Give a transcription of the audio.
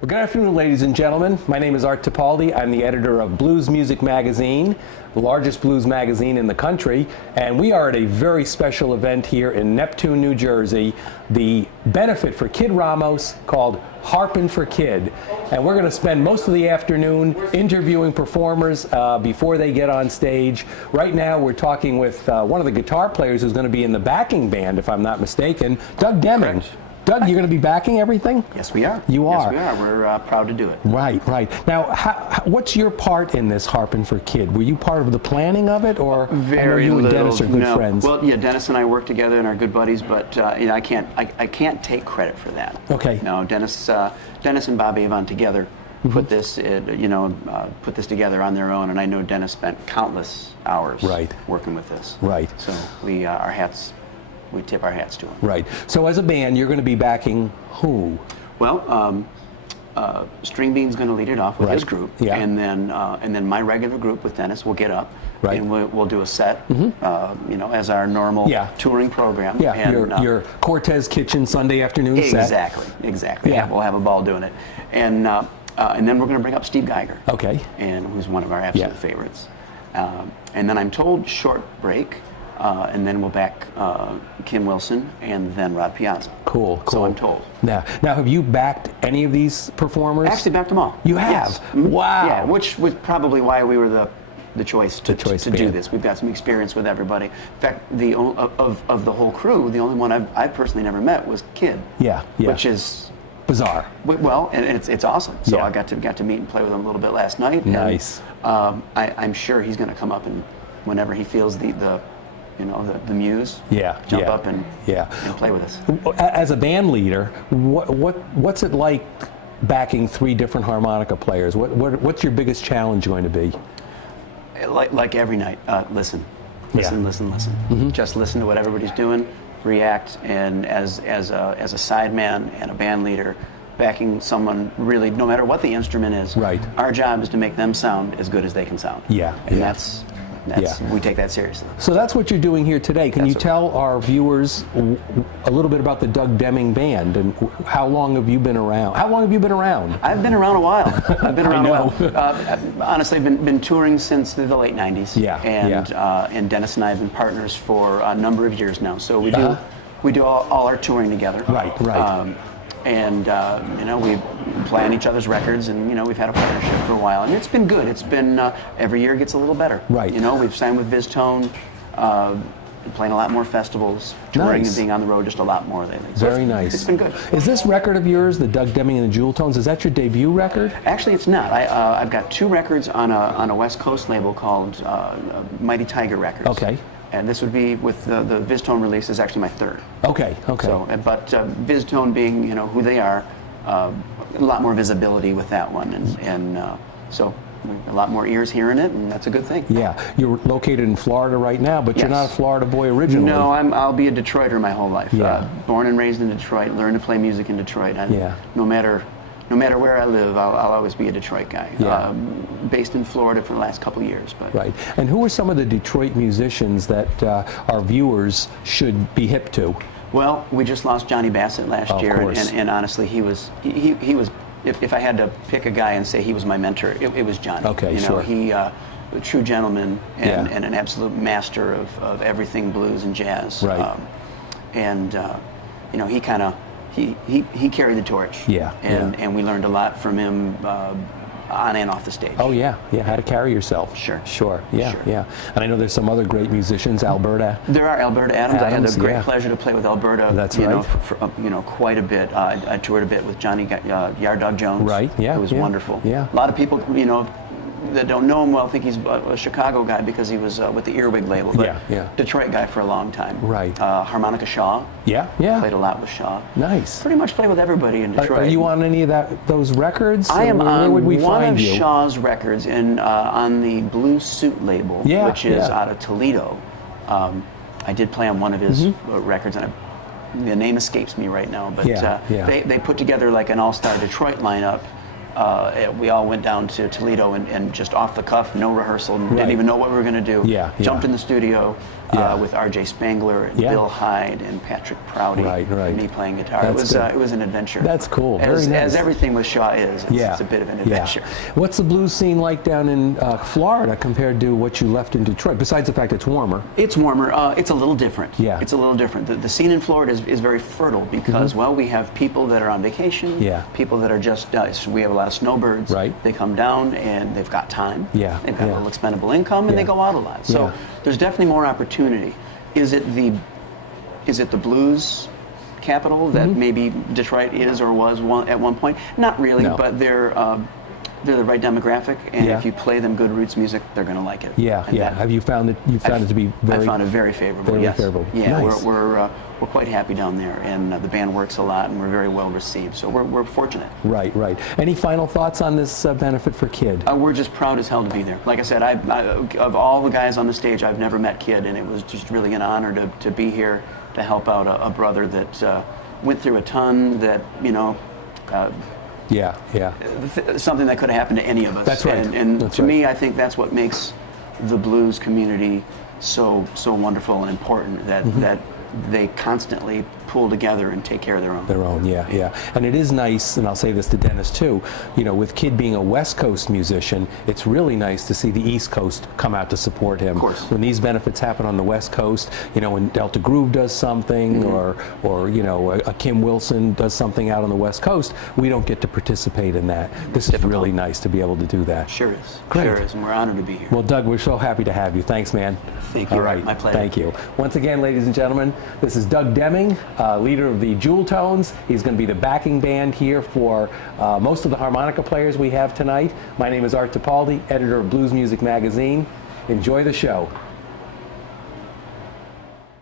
Well, good afternoon, ladies and gentlemen. My name is Art Tipaldi. I'm the editor of Blues Music Magazine, the largest blues magazine in the country, and we are at a very special event here in Neptune, New Jersey, the benefit for Kid Ramos called Harping for Kid. And we're going to spend most of the afternoon interviewing performers before they get on stage. Right now we're talking with one of the guitar players who's going to be in the backing band, if I'm not mistaken, Doug Deming. Correct. Doug, you're going to be backing everything? Yes, we are. You are? Yes, we are. We're proud to do it. Right, right. Now, what's your part in this Harping for Kid? Were you part of the planning of it, or Very I know you little. and Dennis are good no. friends? Well, yeah, Dennis and I work together and are good buddies, but you know, I can't take credit for that. Okay. No, Dennis and Bobby Avon together put this, put this together on their own, and I know Dennis spent countless hours working with this. Right. So we tip our hats to him. Right. So as a band, you're going to be backing who? Well, String Bean's going to lead it off with his group, Yeah. and then my regular group with Dennis will get up, and we'll do a set, you know, as our normal touring program. Yeah, and, your Cortez Kitchen Sunday afternoon set. Exactly. Yeah. We'll have a ball doing it, and then we're going to bring up Steve Geiger. Okay. And who's one of our absolute favorites. And then I'm told short break. And then we'll back Kim Wilson and then Rod Piazza. Cool. So I'm told. Now, have you backed any of these performers? Actually, backed them all. You have? Yes. Wow. Yeah, which was probably why we were the choice to do band. this. We've got some experience with everybody. In fact, of the whole crew, the only one I've personally never met was Kid. Yeah. Which is bizarre. Well, and it's awesome. So I got to meet and play with him a little bit last night. Nice. And, I'm sure he's going to come up and whenever he feels the muse, jump up and play with us. As a band leader, what's it like backing three different harmonica players? What's your biggest challenge going to be? Like every night, listen. Mm-hmm. Just listen to what everybody's doing, react, and as a sideman and a band leader, backing someone really, no matter what the instrument is, our job is to make them sound as good as they can sound. And that's we take that seriously. So that's what you're doing here today. Can you tell our viewers a little bit about the Doug Deming Band and how long have you been around? How long have you been around? I've been around a while. I've been around a while. Honestly, I've been touring since the late '90s. And Dennis and I have been partners for a number of years now. So we do all our touring together. Right. And you know, we play on each other's records, and you know, we've had a partnership for a while, and it's been good. It's been every year gets a little better. You know, we've signed with VizTone, playing a lot more festivals, touring and being on the road just a lot more lately. So Very nice. It's been good. Is this record of yours, the Doug Deming and the Jewel Tones, is that your debut record? Actually, it's not. I've got two records on a West Coast label called Mighty Tiger Records. Okay. And this would be with the VizTone release is actually my third. Okay. So, but VizTone being, you know, who they are, a lot more visibility with that one, and so a lot more ears hearing it, and that's a good thing. Yeah, you're located in Florida right now, but you're not a Florida boy originally. No, I'll be a Detroiter my whole life. Born and raised in Detroit, learned to play music in Detroit. No matter where I live, I'll always be a Detroit guy. Based in Florida for the last couple of years. But. Right. And who are some of the Detroit musicians that our viewers should be hip to? Well, we just lost Johnny Bassett last year, and honestly, he was. If I had to pick a guy and say he was my mentor, it was Johnny. Okay, you know, he a true gentleman and an absolute master of everything blues and jazz. Right. You know, he kind of. He carried the torch. And we learned a lot from him on and off the stage. Oh yeah, how to carry yourself. Sure. Yeah. And I know there's some other great musicians, Alberta. There are Alberta Adams. I had the great pleasure to play with Alberta. That's you know, for you know, quite a bit. I toured a bit with Johnny Yard Dog Jones. It was wonderful. A lot of people, you know, that don't know him well think he's a Chicago guy because he was with the Earwig label, but Detroit guy for a long time. Harmonica Shaw. Played a lot with Shaw. Nice. Pretty much played with everybody in Detroit. Are you on any of those records? I am on one of Shaw's records on the Blue Suit label, which is out of Toledo. I did play on one of his records, and the name escapes me right now, but they put together like an all-star Detroit lineup. We all went down to Toledo and just off the cuff, no rehearsal, didn't even know what we were going to do. Jumped in the studio, with R.J. Spangler and Bill Hyde and Patrick Prouty, and me playing guitar. It was an adventure. That's cool. As everything with Shaw is. It's a bit of an adventure. What's the blues scene like down in Florida compared to what you left in Detroit? Besides the fact it's warmer. It's warmer. It's a little different. Yeah. It's a little different. The scene in Florida is very fertile because, well, we have people that are on vacation. Yeah. People that are just, we have a lot of snowbirds. Right. They come down and they've got time. Yeah. They've got a little expendable income and they go out a lot. So there's definitely more opportunity. Is it the blues capital that maybe Detroit is or was at one point? Not really, but they're the right demographic, and if you play them good roots music, they're going to like it. Have you found it? You found it to be very? I found it very favorable. Very favorable. Yeah, nice. We're quite happy down there, and the band works a lot, and we're very well received. So we're fortunate. Right. Any final thoughts on this benefit for Kid? We're just proud as hell to be there. Like I said, of all the guys on the stage, I've never met Kid, and it was just really an honor to be here to help out a brother that went through a ton. That something that could have happened to any of us. That's right. And to me, I think that's what makes the blues community so wonderful and important. That they constantly pull together and take care of their own. And it is nice, and I'll say this to Dennis too, with Kid being a West Coast musician, it's really nice to see the East Coast come out to support him. Of course. When these benefits happen on the West Coast, when Delta Groove does something, or a Kim Wilson does something out on the West Coast, we don't get to participate in that. This is really nice to be able to do that. Sure is. Great. Sure is, and we're honored to be here. Well, Doug, we're so happy to have you. Thanks, man. Thank you. All right. My pleasure. Thank you. Once again, ladies and gentlemen, this is Doug Deming, leader of the Jewel Tones. He's going to be the backing band here for most of the harmonica players we have tonight. My name is Art Tipaldi, editor of Blues Music Magazine. Enjoy the show.